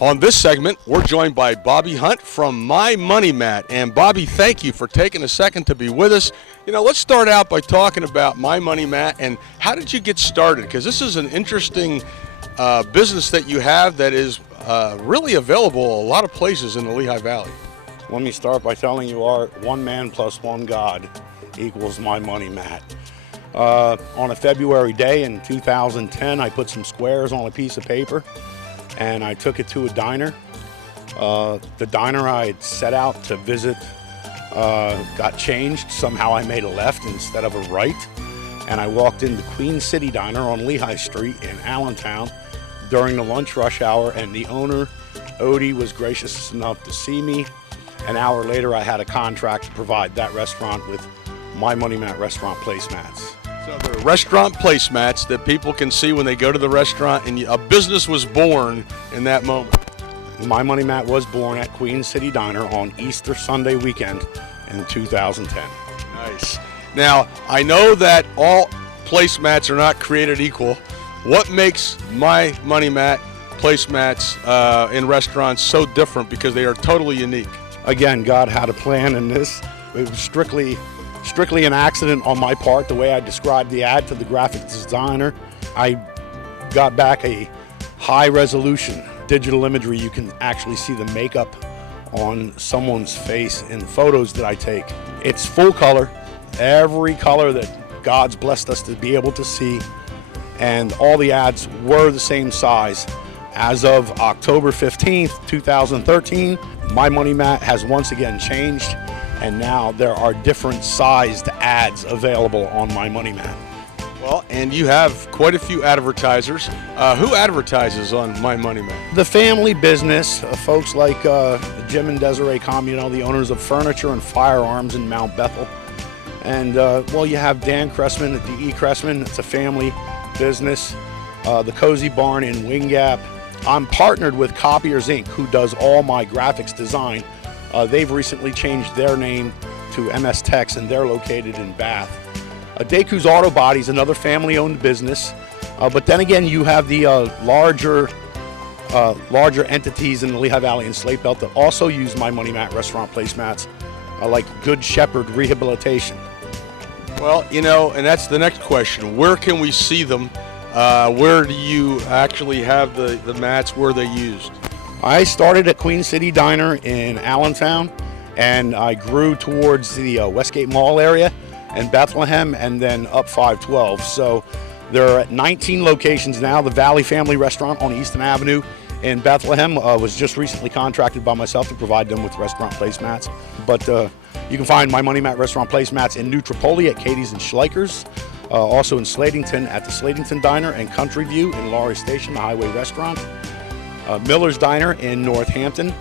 On this segment, we're joined by Bobby Hunt from My Money Mat. And Bobby, thank you for taking a second to be with us. Let's start out by talking about My Money Mat and how did you get started? Because this is an interesting business that you have that is really available a lot of places in the Lehigh Valley. Let me start by telling you our one man plus one God equals My Money Mat. On a February day in 2010, I put some squares on a piece of paper and I took it to a diner. The diner I had set out to visit got changed. Somehow I made a left instead of a right. And I walked into Queen City Diner on Lehigh Street in Allentown during the lunch rush hour, and the owner, Odie, was gracious enough to see me. An hour later, I had a contract to provide that restaurant with My Money Mat restaurant placemats. So the restaurant placemats that people can see when they go to the restaurant, and a business was born in that moment. My Money Mat was born at Queen City Diner on Easter Sunday weekend in 2010. Nice. Now, I know that all placemats are not created equal. What makes My Money Mat placemats in restaurants so different, because they are totally unique? Again, God had a plan in this. It was strictly an accident on my part, the way I described the ad to the graphic designer. I got back a high resolution digital imagery. You can actually see the makeup on someone's face in photos that I take. It's full color, every color that God's blessed us to be able to see, and all the ads were the same size. As of October 15th, 2013, My Money Mat has once again changed, and now there are different sized ads available on My Money Mat. Well, and you have quite a few advertisers. Who advertises on My Money Mat? The family business, folks like Jim and Desiree Communal, the owners of Furniture and Firearms in Mount Bethel. And, you have Dan Cressman at D.E. Cressman. It's a family business. The Cozy Barn in Wing Gap. I'm partnered with Copiers Inc., who does all my graphics design. They've recently changed their name to MS Tex, and they're located in Bath. Deco's Auto Bodies, another family-owned business. But then again, you have the larger entities in the Lehigh Valley and Slate Belt that also use My Money Mat restaurant placemats, like Good Shepherd Rehabilitation. Well, and that's the next question. Where can we see them? Where do you actually have the mats where they used? I started at Queen City Diner in Allentown, and I grew towards the Westgate Mall area and Bethlehem, and then up 512. So there are 19 locations now. The Valley Family Restaurant on Easton Avenue in Bethlehem was just recently contracted by myself to provide them with restaurant placemats. But you can find My Money Mat restaurant placemats in New Tripoli at Katie's and Schleicher's, also in Slatington at the Slatington Diner, and Country View in Laurie Station, the Highway Restaurant. Miller's Diner in Northampton.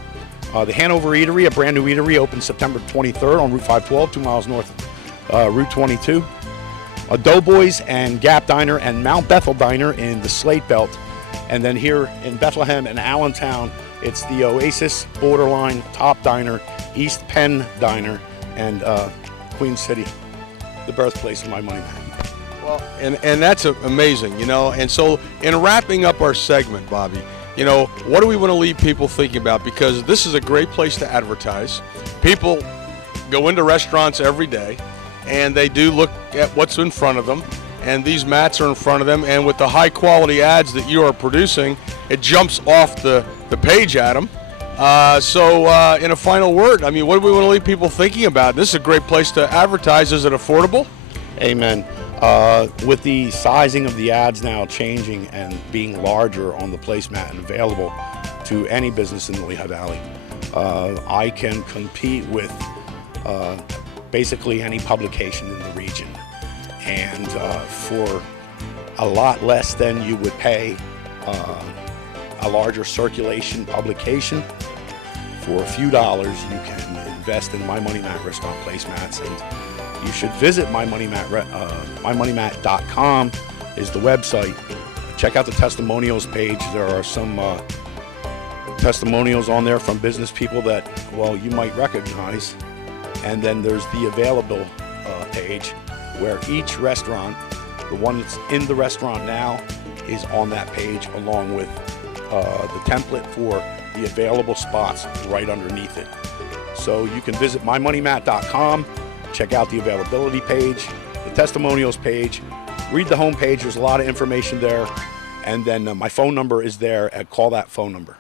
The Hanover Eatery, a brand new eatery, opened September 23rd on Route 512, 2 miles north of Route 22. Doughboys and Gap Diner and Mount Bethel Diner in the Slate Belt. And then here in Bethlehem and Allentown, it's the Oasis, Borderline, Top Diner, East Penn Diner, and Queen City, the birthplace of My Money Mat. Well, and that's amazing, And so in wrapping up our segment, Bobby, what do we want to leave people thinking about? Because this is a great place to advertise. People go into restaurants every day, and they do look at what's in front of them, and these mats are in front of them, and with the high quality ads that you are producing, it jumps off the page at them. So in a final word, what do we want to leave people thinking about? This is a great place to advertise. Is it affordable? Amen. With the sizing of the ads now changing and being larger on the placemat and available to any business in the Lehigh Valley, I can compete with basically any publication in the region, and for a lot less than you would pay a larger circulation publication. For a few dollars, you can invest in My Money Mat restaurant placemats, and you should visit mymoneymat.com is the website. Check out the testimonials page. There are some testimonials on there from business people that, you might recognize. And then there's the available page where each restaurant, the one that's in the restaurant now, is on that page, along with the template for the available spots right underneath it. So you can visit mymoneymat.com, check out the availability page, the testimonials page, read the home page. There's a lot of information there. And then my phone number is there. Call that phone number.